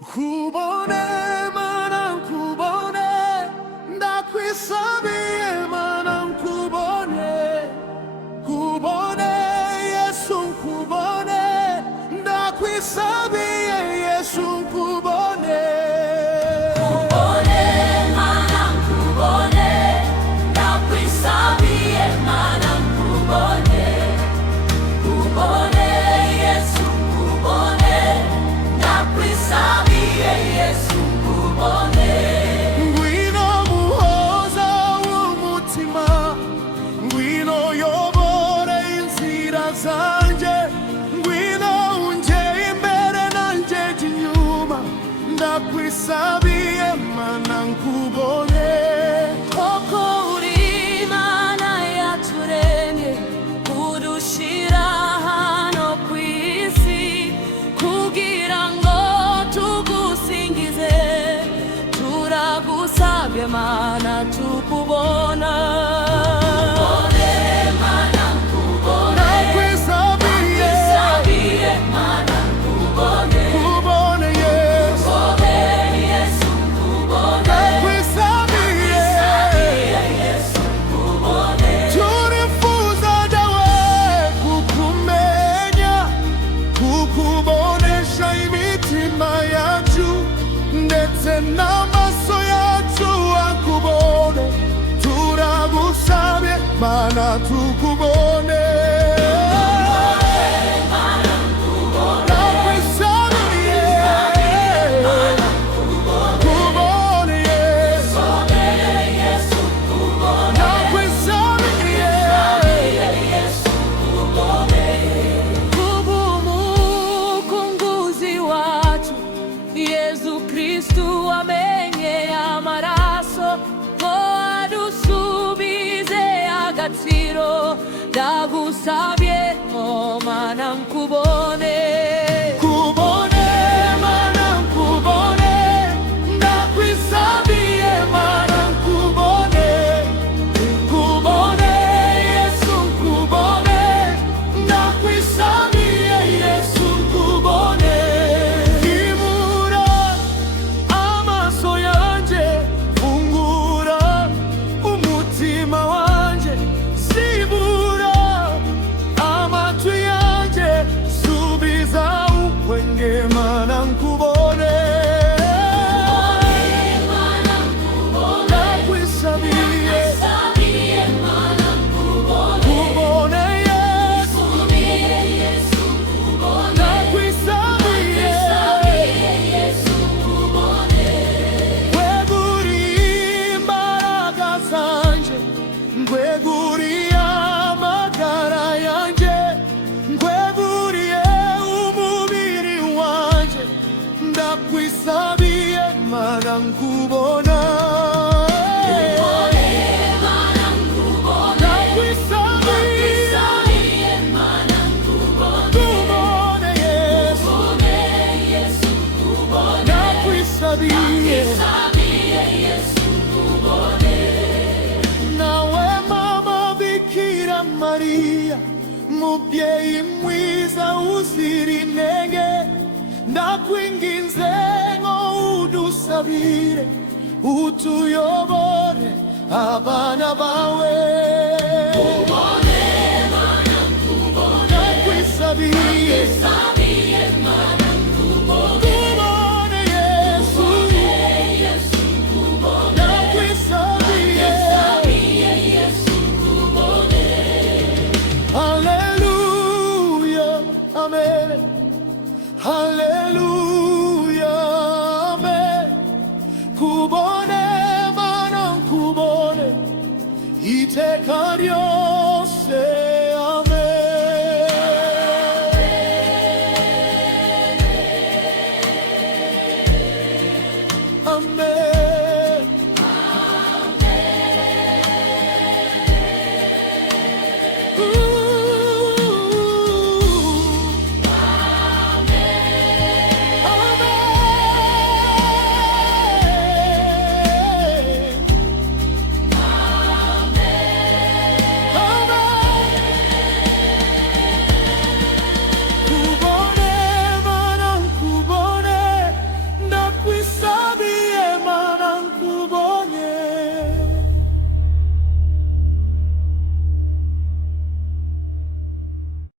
Nkubone Mana nkubone, ndakwisabiye Mana nkubone. Nkubone Yesu nkubone, ndakwisabiye Yesu nkubone. Nkubone Mana nkubone, ndakwisabiye Mana nkubone. Nkubone Yesu nkubone, ndakwisabiye Yesu nkubone. Ngwino muhoza w'umutima, ngwino yobore inzira zanje, ngwino unjye imbere nanje jya inyuma, ndakwisabiye Mana nkubone. Koko uri Imana yaturemye, udushira hano ku isi kugira ngo tugusingize. Turagusabye Mana tukubona. Nkubone Mana nkubone, Ndakwisabiye Mana nkubone. nkubone Yesu, Nkubone Yesu nkubone, ndakwisabiye. Yesu nkubone. Turifuza dawe kukumenya, kukubonesha imitima yacu ndetse n'amaso yacu akubone. Turagusabye Mana tukubone. Ndakwisabiye nkubone Yesu, ndakwisabiye. Umukunguzi wacu Yesu Kristu wamenye amaraso ngo adusubize agaciro. Ndagusabye Mana nkubone. Nkubone Mana nkubone, ndakwisabiye Mana nkubone. Nkubone Yesu nkubone, ndakwisabiye Yesu nkubone. Imura amaso yanje, fungura umutima wanje, zibura amatwi yanje, subiza ubwenge Mana nkubone. Ndakwisabiye nkubone Yesu, ndakwisabiye. Ngweguriye imbaraga zanje, ngweguriye amagara yanje, ngweguriye umubiri wanje, ndakwisabiye Mana nkubona. Ndakwisabiye nkubone Yesu, ndakwisabiye. Nawe mama Bikira Mariya, mubyeyi mwiza uzira inenge, ndakwinginze ngo udusabire, utuyobore abana bawe. Ndakwisabiye